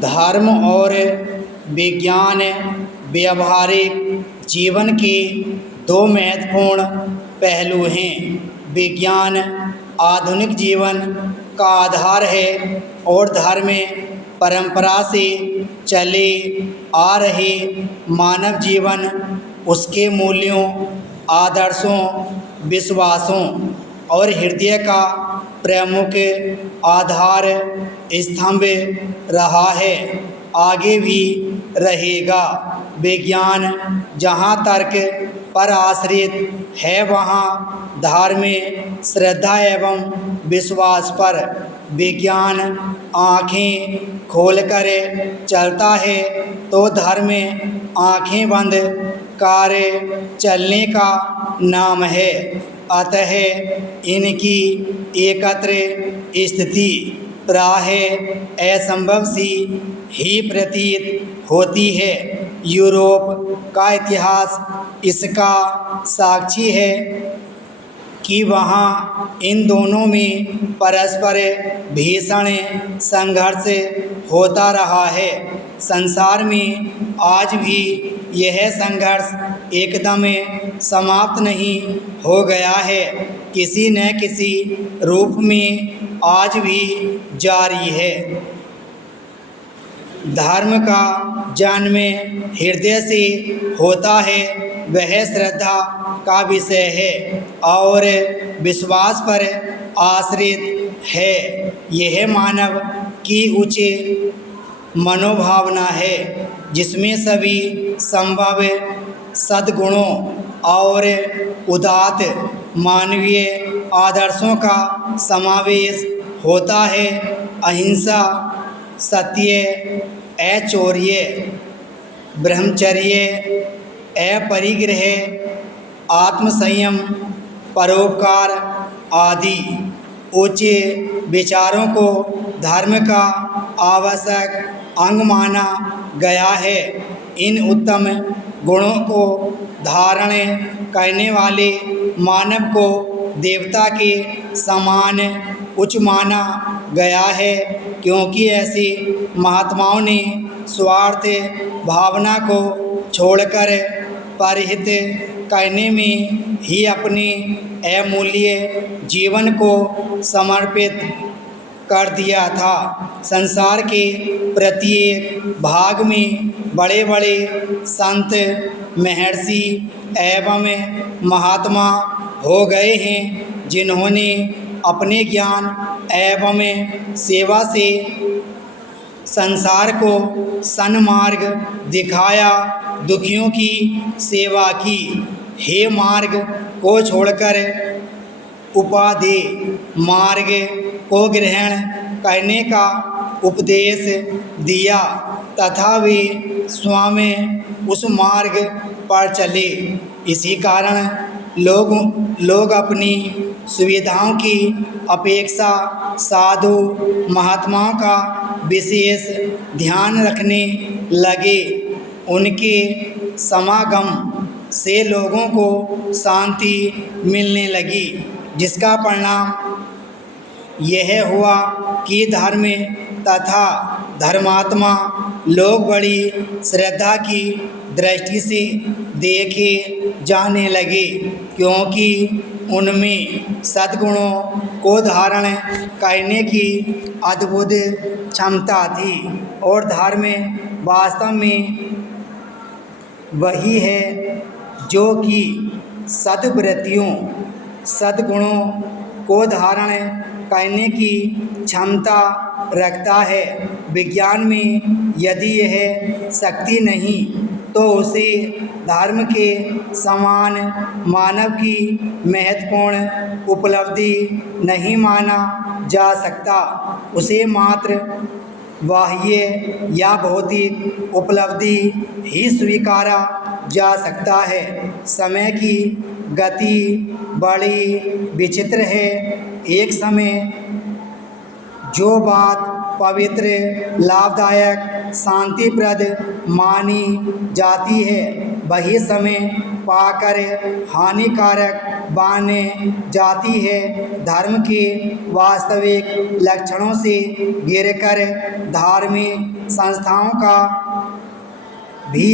धर्म और विज्ञान व्यावहारिक जीवन के दो महत्वपूर्ण पहलू हैं। विज्ञान आधुनिक जीवन का आधार है और धर्म परंपरा से चले आ रहे मानव जीवन, उसके मूल्यों, आदर्शों, विश्वासों और हृदय का प्रमुख आधार स्तंभ रहा है, आगे भी रहेगा। विज्ञान जहाँ तर्क पर आश्रित है, वहाँ धर्म, श्रद्धा एवं विश्वास पर। विज्ञान आँखें खोलकर चलता है तो धर्म आँखें बंद कर चलने का नाम है। अतः इनकी एकत्र स्थिति प्रायः असंभव सी ही प्रतीत होती है। यूरोप का इतिहास इसका साक्षी है कि वहाँ इन दोनों में परस्पर भीषण संघर्ष होता रहा है। संसार में आज भी यह संघर्ष एकदम समाप्त नहीं हो गया है, किसी न किसी रूप में आज भी जारी है। धर्म का जन्म हृदय से होता है, वह श्रद्धा का विषय है और विश्वास पर आश्रित है। यह मानव की उच्च मनोभावना है जिसमें सभी संभव सद्गुणों और उदात्त मानवीय आदर्शों का समावेश होता है। अहिंसा, सत्य, अचौर्य, ब्रह्मचर्य, अपरिग्रह, आत्मसंयम, परोपकार आदि उच्च विचारों को धर्म का आवश्यक अंग माना गया है। इन उत्तम गुणों को धारण करने वाले मानव को देवता के समान उच्च माना गया है, क्योंकि ऐसे महात्माओं ने स्वार्थ भावना को छोड़कर परहित करने में ही अपने अमूल्य जीवन को समर्पित कर दिया था। संसार के प्रत्येक भाग में बड़े बड़े संत, महर्षि एवं महात्मा हो गए हैं, जिन्होंने अपने ज्ञान एवं सेवा से संसार को सन्मार्ग दिखाया, दुखियों की सेवा की। हे मार्ग को छोड़कर उपाधि मार्ग को ग्रहण करने का उपदेश दिया तथा वे स्वयं उस मार्ग पर चले। इसी कारण लोग अपनी सुविधाओं की अपेक्षा साधु महात्माओं का विशेष ध्यान रखने लगे। उनके समागम से लोगों को शांति मिलने लगी, जिसका परिणाम यह हुआ कि धर्म तथा धर्मात्मा लोग बड़ी श्रद्धा की दृष्टि से देखे जाने लगे, क्योंकि उनमें सद्गुणों को धारण करने की अद्भुत क्षमता थी। और धर्म वास्तव में वही है जो कि सद्वृत्तियों, सद्गुणों को धारण करने की क्षमता रखता है। विज्ञान में यदि यह शक्ति नहीं तो उसे धर्म के समान मानव की महत्वपूर्ण उपलब्धि नहीं माना जा सकता। उसे मात्र बाह्य या भौतिक उपलब्धि ही स्वीकारा जा सकता है। समय की गति बड़ी विचित्र है। एक समय जो बात पवित्र, लाभदायक, शांतिप्रद मानी जाती है, वही समय पाकर हानिकारक माने जाती है। धर्म के वास्तविक लक्षणों से घिरकर धार्मिक संस्थाओं का भी